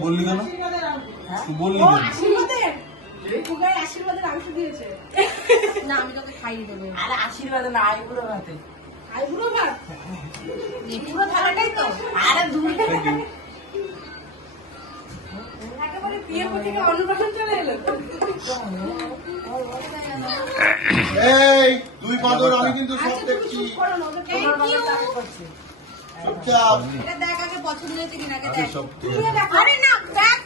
বললি কেন? বললি আশীর্বাদের অংশ দিয়েছে না, আমি তোকে খাইয়ে দেবো। আরে আশীর্বাদ না, আইবুড়ো ভাতে। আইবুড়ো ভাত পুরো থালাটাই তো। আরে দূর একেবারে বিয়ে থেকে অন্নপ্রাশন চলে এলো। এই দুই পাদর আমি কিন্তু সব দেখছি। চুপচাপ। এটা দেখ আগে পছন্দ হয়েছে কিনা, আগে দেখ। সব তুইও দেখ। আরে না, দেখ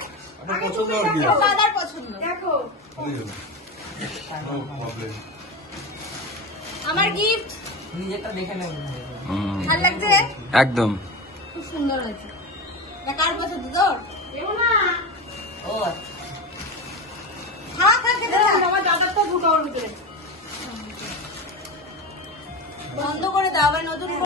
আগে পছন্দ তুমি হবে। দেখো, দাদার পছন্দ দেখো। আমার গিফট নিজেটা দেখে নেব। ভালো লাগছে? একদম খুব সুন্দর হয়েছে। এটা কার পছন্দ তোর? এও না। ও খা খা খেতে থাক।